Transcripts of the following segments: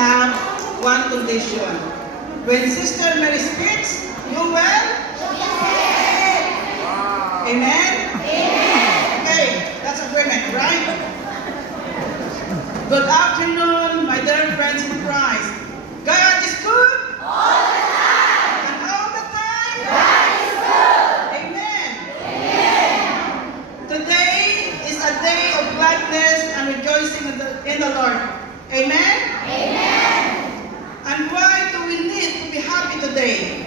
have one condition. When Sister Mary speaks, you will? Amen? Okay, that's agreement, right? Good afternoon, my dear friends in Christ. God is good? All the time. And all the time? God is good. Amen. Today is a day of gladness and rejoicing in the Lord. Amen? And why do we need to be happy today?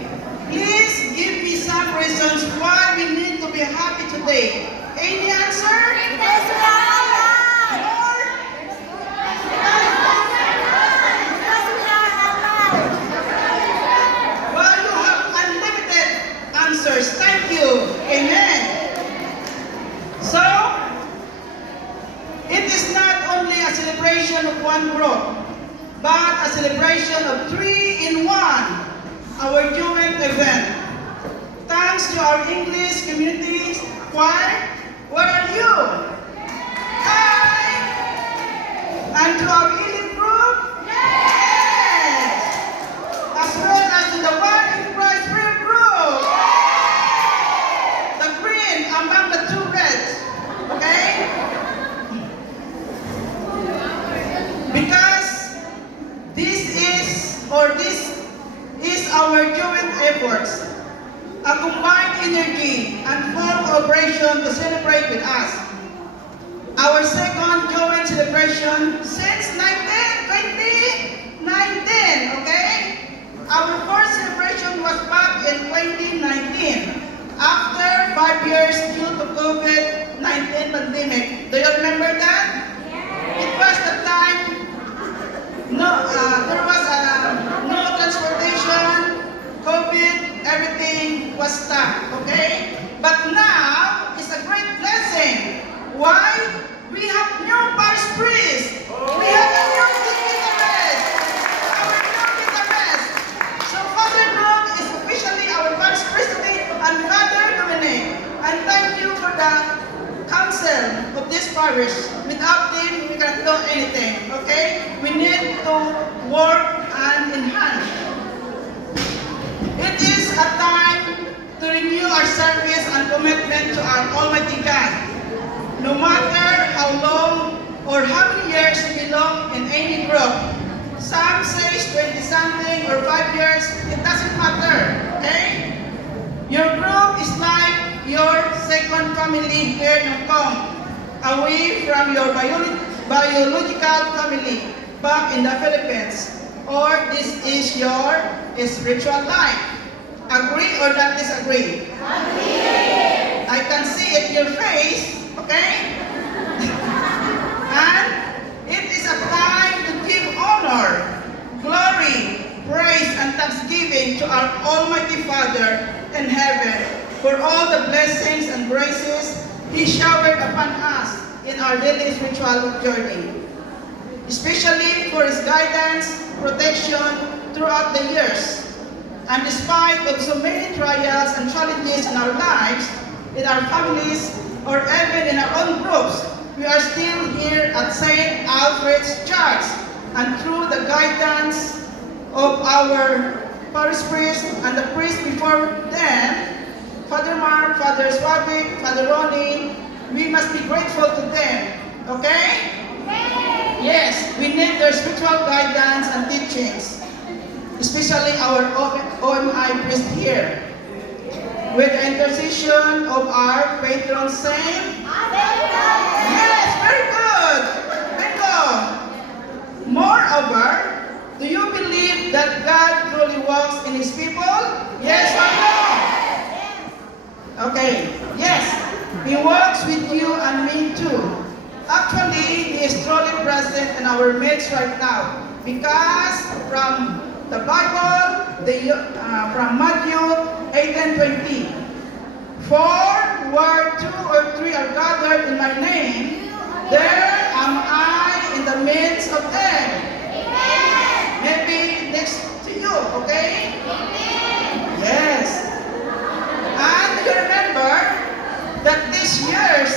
Please give me some reasons why we need to be happy today. Any answer? Because we are alive. More? Because we are alive. Well, you have unlimited answers. Thank you. Amen. So, it is not only a celebration of one group, but a celebration of 3 in 1, our joint event. Thanks to our English community choir. Where are you? Hi! And to our elite group? Yes! As well as to the one in Christ prayer group. The green among the 2 reds. Okay? Because this is our joint efforts, a combined energy and full cooperation to celebrate with us. Our second joint celebration since 2019, okay? Our first celebration was back in 2019, after 5 years due to COVID-19 pandemic. Do you remember that? It was the time there was no transportation, COVID, everything was stuck, okay? But now, it's a great blessing. Why? We have new parish priest. We have a new guitarist. Our new guitarist. So Father Brooke is officially our parish priest today, and Father Dominic. And thank you for the council of this parish. Without them, we cannot do anything, okay? We need to work hand in hand. It is a time to renew our service and commitment to our Almighty God. No matter how long or how many years you belong in any group, some say 20-something or 5 years, it doesn't matter, okay? Your group is like your second family here in Hong Kong, away from your biological family back in the Philippines, or this is your spiritual life. Agree or not disagree? Agree. I can see it in your face, okay? And it is a time to give honor, glory, praise, and thanksgiving to our Almighty Father in heaven for all the blessings and graces He showered upon us in our daily spiritual journey, especially for His guidance, protection throughout the years. And despite of so many trials and challenges in our lives, in our families, or even in our own groups, we are still here at St. Alfred's Church. And through the guidance of our parish priest and the priest before them, Father Mark, Father Swabik, Father Ronnie, we must be grateful to them. Okay? Yes, we need their spiritual guidance and teachings, especially our OMI priest here, with the intercession of our patron saint. Yes, very good. Bingo. Moreover, do you believe that God truly walks in His people? Yes or no? Okay, yes, He walks with you and me too. Actually, He is truly present in our midst right now, because from the Bible, from Matthew 18:20, for where 2 or 3 are gathered in my name, there am I in the midst of them. Maybe next to you, okay? Yes. And you remember that this year's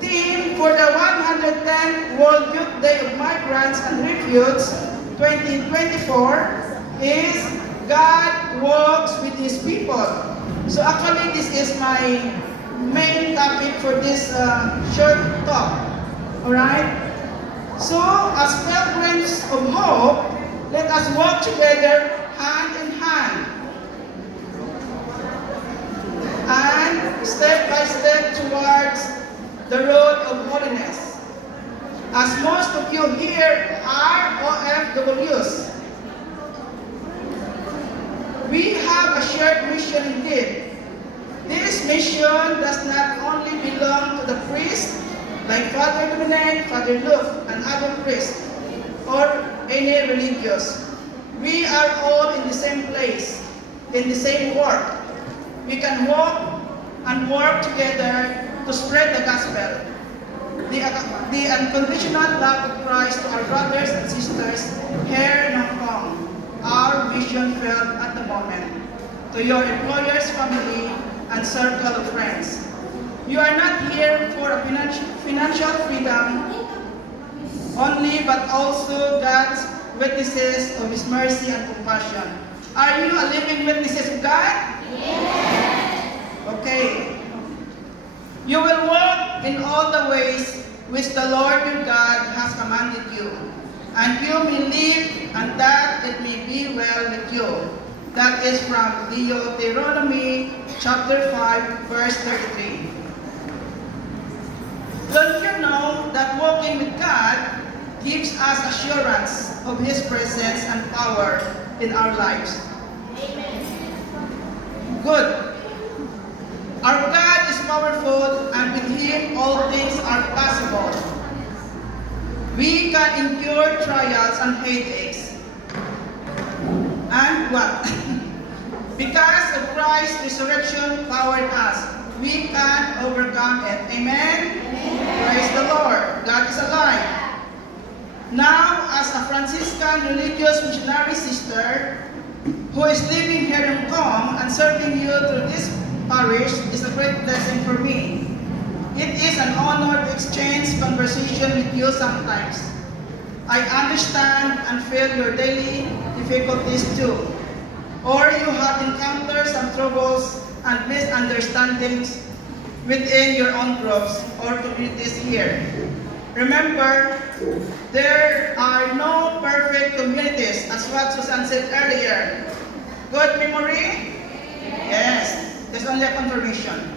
theme for the 110th World Youth Day of Migrants and Refugees 2024 is God walks with His people. So actually, this is my main topic for this short talk. Alright? So, as pilgrims of hope, let us walk together hand in hand and step by step towards the road of holiness. As most of you here are OFWs, we have a shared mission indeed. This mission does not only belong to the priest, like Father Dominic, Father Luke, and other priests, or any religious. We are all in the same place, in the same work. We can walk and work together to spread the gospel, the unconditional love of Christ to our brothers and sisters here in Hong Kong. Our mission field at the moment, to your employers, family, and circle of friends. You are not here for a financial freedom only, but also God's witnesses of His mercy and compassion. Are you a living witnesses of God? Yes. Okay. You will walk in all the ways which the Lord your God has commanded you, and you may live, and that it may be well with you. That is from Deuteronomy chapter 5, verse 33. Don't you know that walking with God gives us assurance of His presence and power in our lives? Amen. Good. Our God is powerful, and with Him all things are possible. We can endure trials and headaches. And what? Because of Christ's resurrection powered us, we can overcome it. Amen? Amen? Praise the Lord. God is alive. Now, as a Franciscan religious missionary sister who is living here in Hong Kong and serving you through this parish is a great blessing for me. It is an honor to exchange conversation with you sometimes. I understand and feel your daily difficulties too. Or you have encountered some troubles and misunderstandings within your own groups or communities here. Remember, there are no perfect communities, as what Susan said earlier. Good memory? Yes, there's only a confirmation.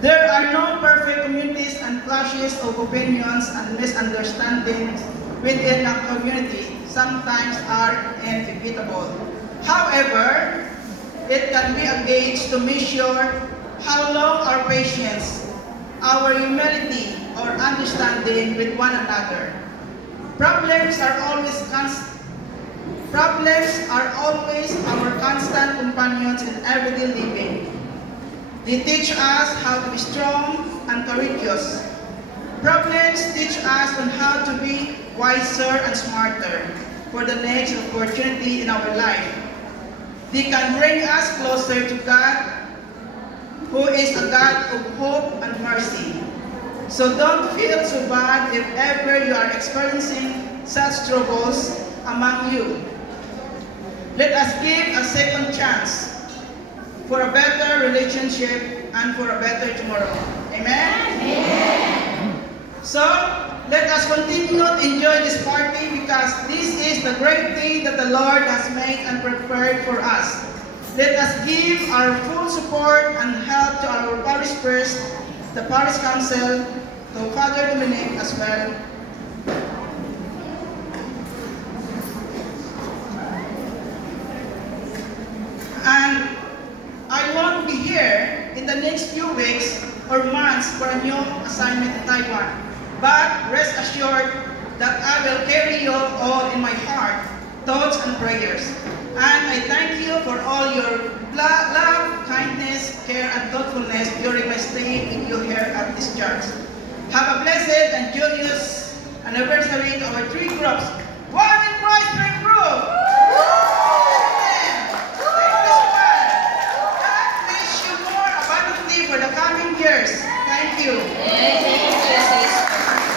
There are no perfect communities, and clashes of opinions and misunderstandings within a community sometimes are inevitable. However, it can be a gauge to measure how long our patience, our humility, or understanding with one another. Problems are always our constant companions in everyday living. They teach us how to be strong and courageous. Problems teach us on how to be wiser and smarter for the next opportunity in our life. They can bring us closer to God, who is a God of hope and mercy. So don't feel so bad if ever you are experiencing such troubles among you. Let us give a second chance for a better relationship and for a better tomorrow. Amen? Amen. So, let us continue to enjoy this party because this is the great day that the Lord has made and prepared for us. Let us give our full support and help to our parish priest, the parish council, to Father Dominic as well. And I won't be here in the next few weeks or months for a new assignment in Taiwan. But rest assured that I will carry you all in my heart, thoughts and prayers. And I thank you for all your love, kindness, care, and thoughtfulness during my stay with you here at this church. Have a blessed and joyous anniversary to our three groups. One in Christ.